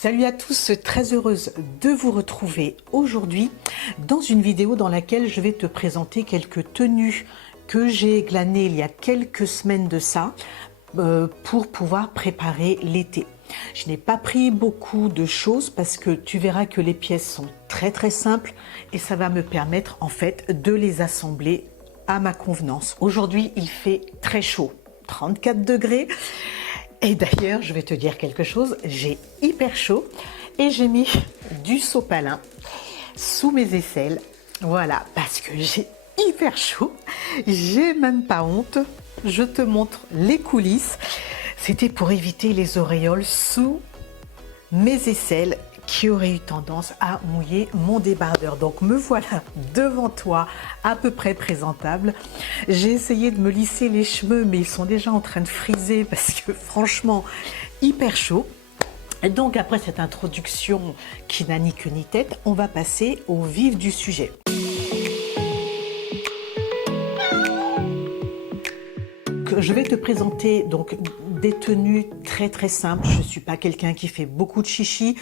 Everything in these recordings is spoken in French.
Salut à tous, très heureuse de vous retrouver aujourd'hui dans une vidéo dans laquelle je vais te présenter quelques tenues que j'ai glanées il y a quelques semaines de ça pour pouvoir préparer l'été. Je n'ai pas pris beaucoup de choses parce que tu verras que les pièces sont très simples et ça va me permettre en fait de les assembler à ma convenance. Aujourd'hui, il fait très chaud, 34 degrés. Et d'ailleurs, je vais te dire quelque chose, j'ai hyper chaud et j'ai mis du sopalin sous mes aisselles. Voilà, parce que j'ai hyper chaud, j'ai même pas honte. Je te montre les coulisses. C'était pour éviter les auréoles sous mes aisselles qui auraient eu tendance à mouiller mon débardeur. Donc me voilà devant toi à peu près présentable. J'ai essayé de me lisser les cheveux mais ils sont déjà en train de friser parce que franchement hyper chaud. Et donc après cette introduction qui n'a ni queue ni tête, on va passer au vif du sujet. Je vais te présenter donc des tenues très simples. Je ne suis pas quelqu'un qui fait beaucoup de chichi.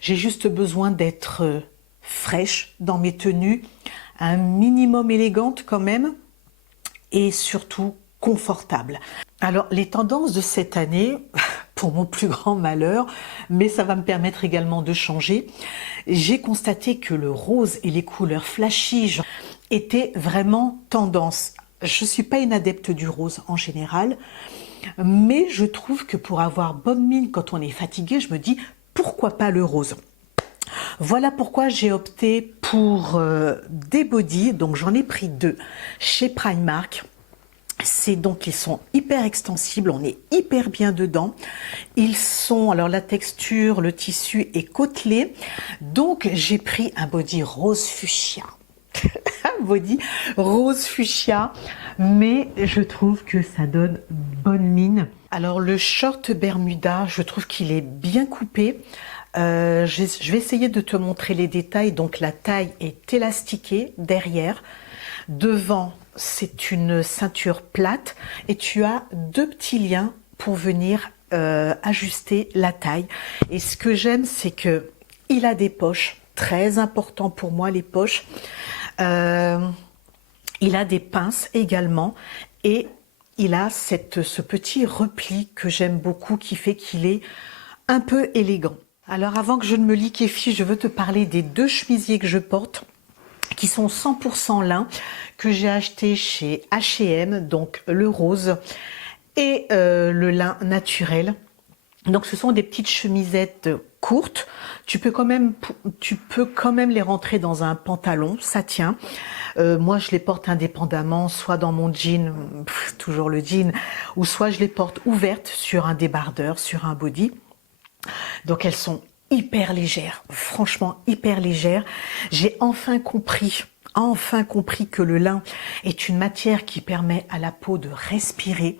J'ai juste besoin d'être fraîche dans mes tenues, un minimum élégante quand même et surtout confortable. Alors les tendances de cette année, pour mon plus grand malheur, mais ça va me permettre également de changer, j'ai constaté que le rose et les couleurs flashy étaient vraiment tendance. Je ne suis pas une adepte du rose en général, mais je trouve que pour avoir bonne mine quand on est fatigué, je me dis pourquoi pas le rose. Voilà pourquoi j'ai opté pour des bodys, donc j'en ai pris deux chez Primark. Ils sont hyper extensibles, on est hyper bien dedans. Ils sont, alors la texture, le tissu est côtelé, donc j'ai pris un body rose fuchsia. Un body rose fuchsia, mais je trouve que ça donne bonne mine. Alors le short Bermuda, je trouve qu'il est bien coupé. Je vais essayer de te montrer les détails. Donc la taille est élastiquée derrière. Devant, c'est une ceinture plate et tu as deux petits liens pour venir ajuster la taille. Et ce que j'aime, c'est que il a des poches, très important pour moi les poches. Il a des pinces également et il a ce petit repli que j'aime beaucoup qui fait qu'il est un peu élégant. Alors avant que je ne me liquéfie, je veux te parler des deux chemisiers que je porte qui sont 100% lin que j'ai acheté chez H&M, donc le rose et le lin naturel. Donc ce sont des petites chemisettes courtes, tu peux quand même les rentrer dans un pantalon, ça tient. Moi je les porte indépendamment, soit dans mon jean, toujours le jean, ou soit je les porte ouvertes sur un débardeur, sur un body. Donc elles sont hyper légères, franchement hyper légères. J'ai enfin compris que le lin est une matière qui permet à la peau de respirer.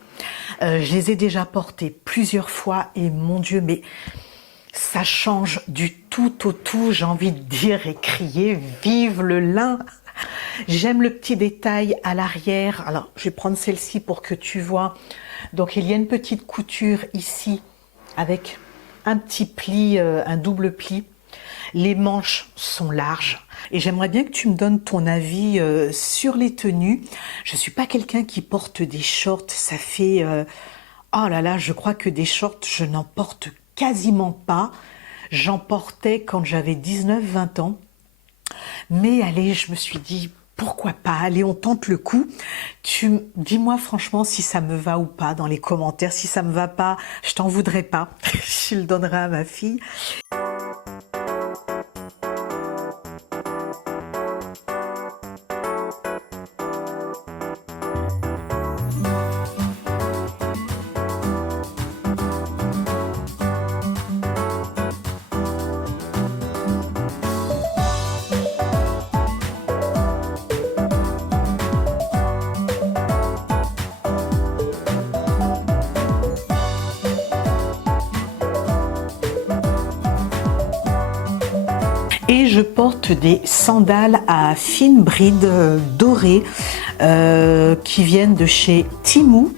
Je les ai déjà portées plusieurs fois et mon Dieu, mais ça change du tout au tout, j'ai envie de dire et crier vive le lin. J'aime le petit détail à l'arrière. Alors je vais prendre celle-ci pour que tu vois. Donc il y a une petite couture ici avec un petit pli, un double pli. Les manches sont larges et j'aimerais bien que tu me donnes ton avis sur les tenues. Je ne suis pas quelqu'un qui porte des shorts, ça fait... oh là là, je crois que des shorts, je n'en porte quasiment pas. J'en portais quand j'avais 19-20 ans. Mais allez, je me suis dit, pourquoi pas? Allez, on tente le coup. Dis-moi franchement si ça me va ou pas dans les commentaires. Si ça me va pas, je t'en voudrais pas. Je le donnerai à ma fille. Et je porte des sandales à fine bride dorée qui viennent de chez Temu.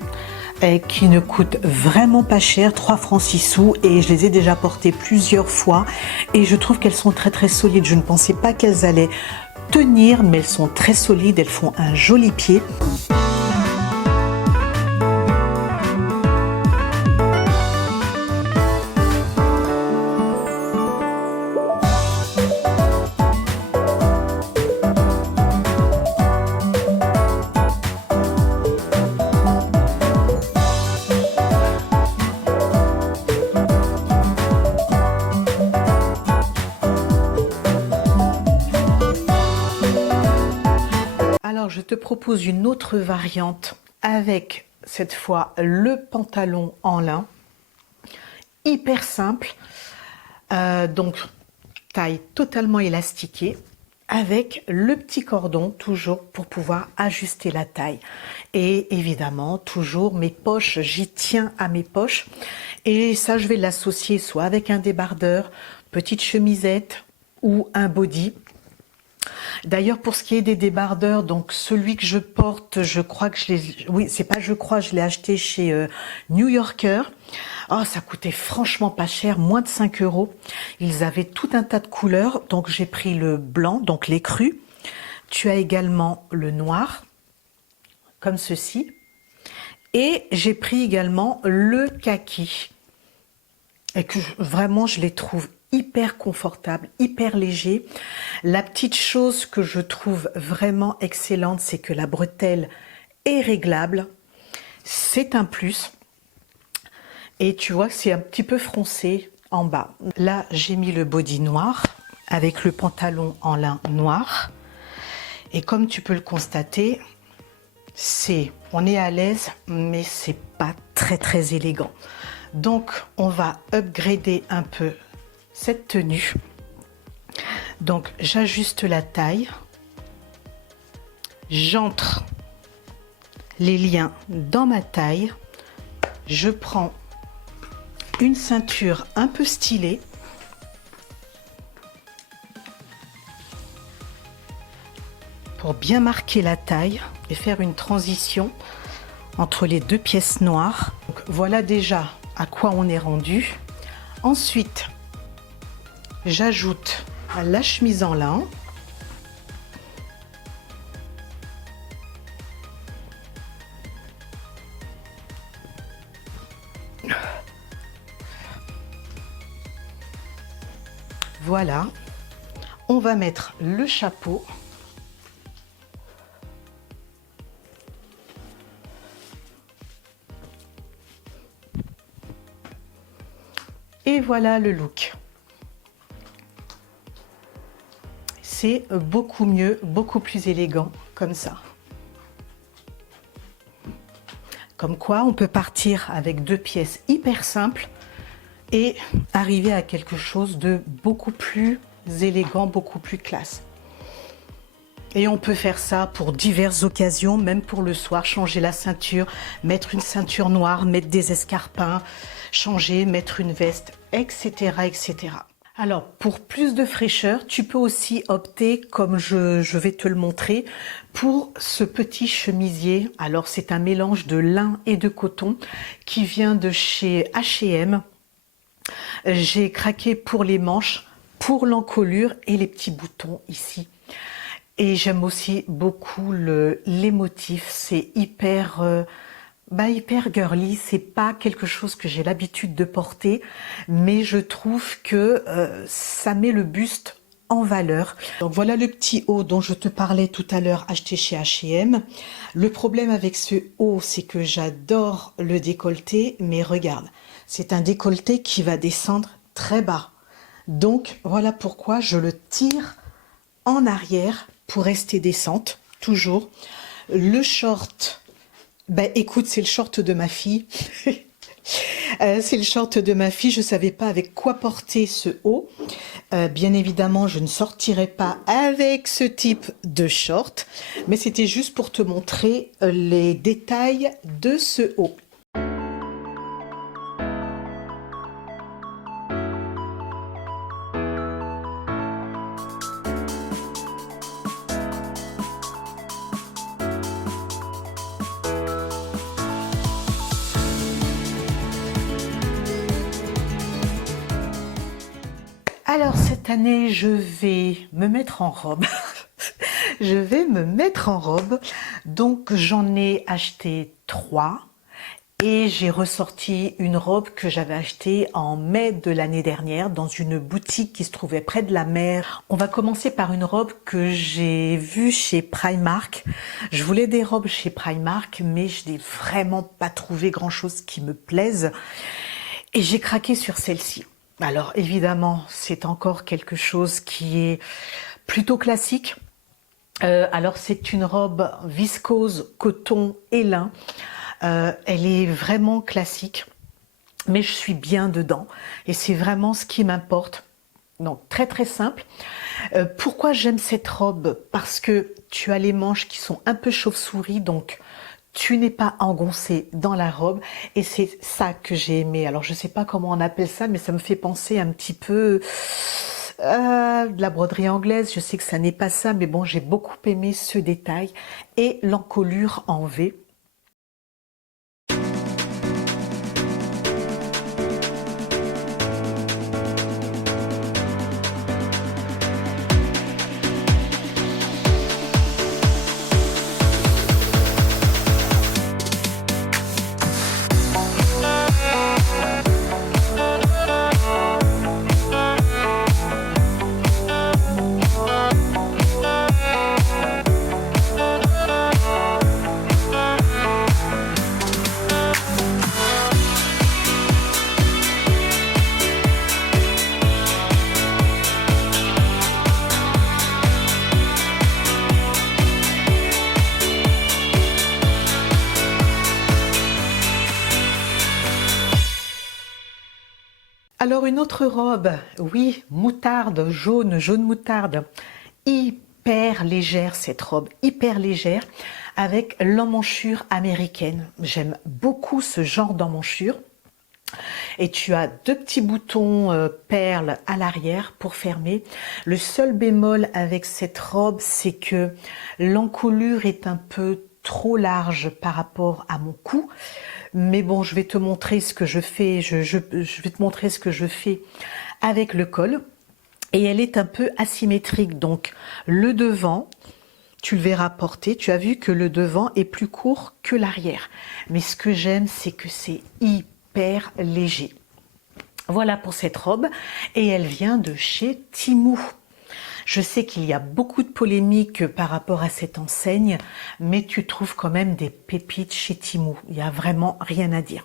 et qui ne coûtent vraiment pas cher, 3 francs 6 sous, et je les ai déjà portées plusieurs fois et je trouve qu'elles sont très très solides. Je ne pensais pas qu'elles allaient tenir, mais elles sont très solides, elles font un joli pied. Alors, je te propose une autre variante avec cette fois le pantalon en lin, hyper simple, donc taille totalement élastiquée, avec le petit cordon toujours pour pouvoir ajuster la taille. Et évidemment, toujours mes poches, j'y tiens à mes poches. Et ça, je vais l'associer soit avec un débardeur, petite chemisette ou un body. D'ailleurs, pour ce qui est des débardeurs, donc celui que je porte, je crois que je l'ai... Oui, c'est pas je crois, je l'ai acheté chez New Yorker. Oh, ça coûtait franchement pas cher, moins de 5 €. Ils avaient tout un tas de couleurs, donc j'ai pris le blanc, donc les crus. Tu as également le noir, comme ceci. Et j'ai pris également le kaki. Et que vraiment, je les trouve hyper confortable, hyper léger. La petite chose que je trouve vraiment excellente, c'est que la bretelle est réglable. C'est un plus. Et tu vois que c'est un petit peu froncé en bas. Là, j'ai mis le body noir avec le pantalon en lin noir. Et comme tu peux le constater, on est à l'aise, mais c'est pas très très élégant. Donc, on va upgrader un peu cette tenue. Donc, j'ajuste la taille. J'entre les liens dans ma taille. Je prends une ceinture un peu stylée. Pour bien marquer la taille et faire une transition entre les deux pièces noires. Donc, voilà déjà à quoi on est rendu. Ensuite, j'ajoute la chemise en lin. Voilà. On va mettre le chapeau. Et voilà le look. C'est beaucoup mieux, beaucoup plus élégant comme ça. Comme quoi, on peut partir avec deux pièces hyper simples et arriver à quelque chose de beaucoup plus élégant, beaucoup plus classe. Et on peut faire ça pour diverses occasions, même pour le soir, changer la ceinture, mettre une ceinture noire, mettre des escarpins, changer, mettre une veste, etc., etc. Alors, pour plus de fraîcheur, tu peux aussi opter, comme je vais te le montrer, pour ce petit chemisier. Alors, c'est un mélange de lin et de coton qui vient de chez H&M. J'ai craqué pour les manches, pour l'encolure et les petits boutons ici. Et j'aime aussi beaucoup les motifs, c'est hyper girly, c'est pas quelque chose que j'ai l'habitude de porter, mais je trouve que ça met le buste en valeur. Donc voilà le petit haut dont je te parlais tout à l'heure, acheté chez H&M. Le problème avec ce haut, c'est que j'adore le décolleté, mais regarde, c'est un décolleté qui va descendre très bas. Donc voilà pourquoi je le tire en arrière pour rester décente, toujours. Le short, écoute, c'est le short de ma fille. C'est le short de ma fille, je ne savais pas avec quoi porter ce haut. Bien évidemment, je ne sortirai pas avec ce type de short, mais c'était juste pour te montrer les détails de ce haut. Alors cette année, je vais me mettre en robe. Je vais me mettre en robe. Donc j'en ai acheté 3 et j'ai ressorti une robe que j'avais achetée en mai de l'année dernière dans une boutique qui se trouvait près de la mer. On va commencer par une robe que j'ai vue chez Primark. Je voulais des robes chez Primark, mais je n'ai vraiment pas trouvé grand-chose qui me plaise. Et j'ai craqué sur celle-ci. Alors évidemment, c'est encore quelque chose qui est plutôt classique. Alors c'est une robe viscose, coton et lin. Elle est vraiment classique, mais je suis bien dedans et c'est vraiment ce qui m'importe. Donc très très simple. Pourquoi j'aime cette robe? Parce que tu as les manches qui sont un peu chauve-souris, donc tu n'es pas engoncé dans la robe et c'est ça que j'ai aimé. Alors je sais pas comment on appelle ça, mais ça me fait penser un petit peu de la broderie anglaise. Je sais que ça n'est pas ça, mais bon, j'ai beaucoup aimé ce détail et l'encolure en V. Alors une autre robe, oui, moutarde, jaune moutarde, hyper légère cette robe, hyper légère, avec l'emmanchure américaine. J'aime beaucoup ce genre d'emmanchure. Et tu as 2 petits boutons perles à l'arrière pour fermer. Le seul bémol avec cette robe, c'est que l'encolure est un peu trop large par rapport à mon cou. Mais bon, je vais te montrer ce que je fais. Je vais te montrer ce que je fais avec le col. Et elle est un peu asymétrique. Donc, le devant, tu le verras porter. Tu as vu que le devant est plus court que l'arrière. Mais ce que j'aime, c'est que c'est hyper léger. Voilà pour cette robe. Et elle vient de chez Temu. Je sais qu'il y a beaucoup de polémiques par rapport à cette enseigne, mais tu trouves quand même des pépites chez Temu. Il n'y a vraiment rien à dire.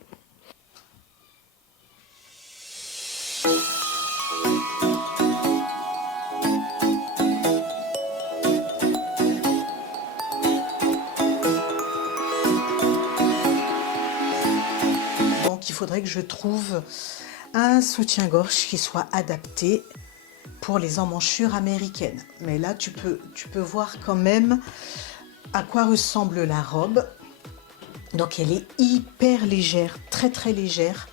Donc il faudrait que je trouve un soutien-gorge qui soit adapté pour les emmanchures américaines. Mais là, tu peux voir quand même à quoi ressemble la robe. Donc, elle est hyper légère, très très légère.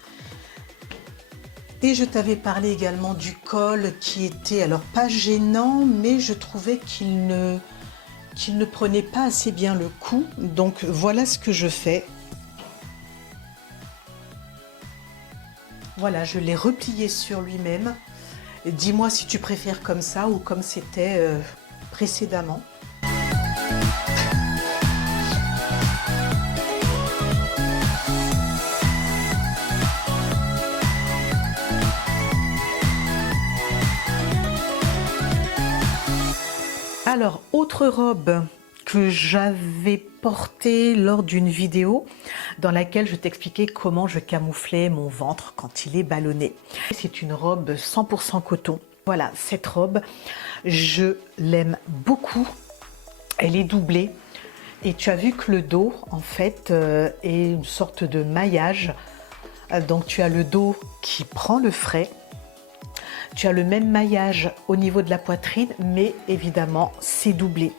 Et je t'avais parlé également du col qui était, alors pas gênant, mais je trouvais qu'il ne prenait pas assez bien le cou. Donc, voilà ce que je fais. Voilà, je l'ai replié sur lui-même. Dis-moi si tu préfères comme ça ou comme c'était précédemment. Alors, autre robe que j'avais portée lors d'une vidéo dans laquelle je t'expliquais comment je camouflais mon ventre quand il est ballonné. C'est une robe 100% coton. Voilà, cette robe, je l'aime beaucoup. Elle est doublée. Et tu as vu que le dos, en fait, est une sorte de maillage. Donc, tu as le dos qui prend le frais. Tu as le même maillage au niveau de la poitrine, mais évidemment, c'est doublé.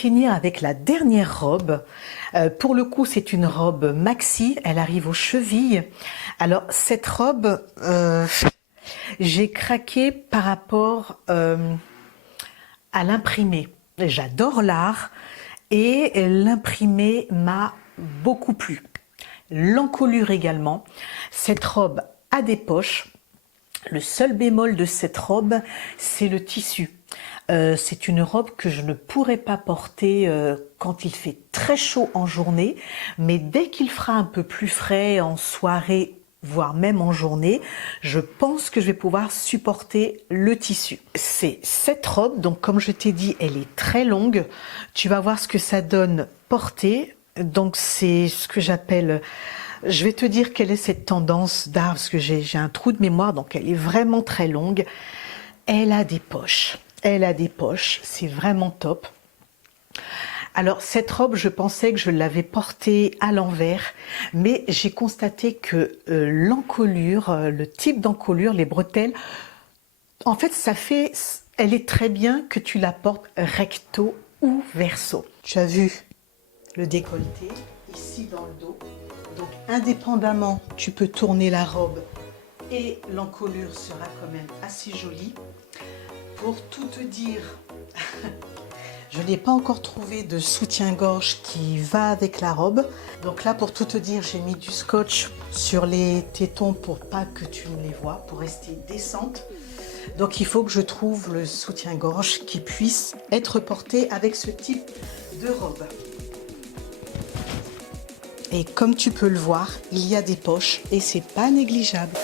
finir avec la dernière robe. Pour le coup, c'est une robe maxi, elle arrive aux chevilles. Alors cette robe, j'ai craqué par rapport à l'imprimé. J'adore l'art et l'imprimé m'a beaucoup plu. L'encolure également. Cette robe a des poches. Le seul bémol de cette robe, c'est le tissu. C'est une robe que je ne pourrais pas porter quand il fait très chaud en journée, mais dès qu'il fera un peu plus frais en soirée, voire même en journée, je pense que je vais pouvoir supporter le tissu. C'est cette robe, donc comme je t'ai dit, elle est très longue. Tu vas voir ce que ça donne portée. Donc c'est ce que j'appelle... Je vais te dire quelle est cette tendance d'art, parce que j'ai un trou de mémoire, donc elle est vraiment très longue. Elle a des poches. Elle a des poches, c'est vraiment top. Alors cette robe, je pensais que je l'avais portée à l'envers, mais j'ai constaté que l'encolure, le type d'encolure, les bretelles, en fait elle est très bien que tu la portes recto ou verso. Tu as vu le décolleté ici dans le dos, donc indépendamment, tu peux tourner la robe et l'encolure sera quand même assez jolie. Pour tout te dire, je n'ai pas encore trouvé de soutien-gorge qui va avec la robe. Donc là, pour tout te dire, j'ai mis du scotch sur les tétons pour pas que tu ne les vois, pour rester décente. Donc il faut que je trouve le soutien-gorge qui puisse être porté avec ce type de robe. Et comme tu peux le voir, il y a des poches et c'est pas négligeable.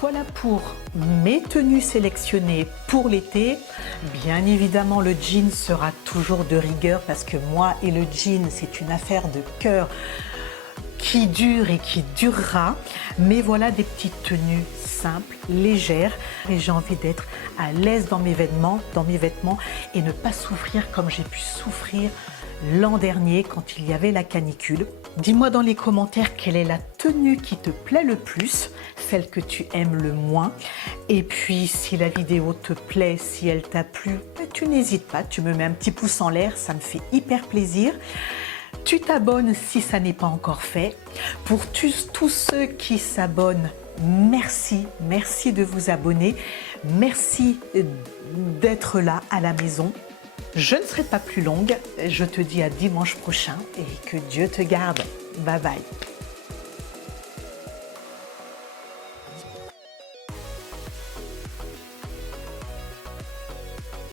Voilà pour mes tenues sélectionnées pour l'été. Bien évidemment, le jean sera toujours de rigueur parce que moi et le jean, c'est une affaire de cœur qui dure et qui durera. Mais voilà des petites tenues simples, légères. Et j'ai envie d'être à l'aise dans mes vêtements et ne pas souffrir comme j'ai pu souffrir l'an dernier quand il y avait la canicule. Dis-moi dans les commentaires quelle est la tenue qui te plaît le plus, celle que tu aimes le moins. Et puis si la vidéo te plaît, si elle t'a plu, tu n'hésites pas, tu me mets un petit pouce en l'air, ça me fait hyper plaisir. Tu t'abonnes si ça n'est pas encore fait. Pour tous ceux qui s'abonnent, merci de vous abonner. Merci d'être là à la maison. Je ne serai pas plus longue, je te dis à dimanche prochain et que Dieu te garde. Bye bye.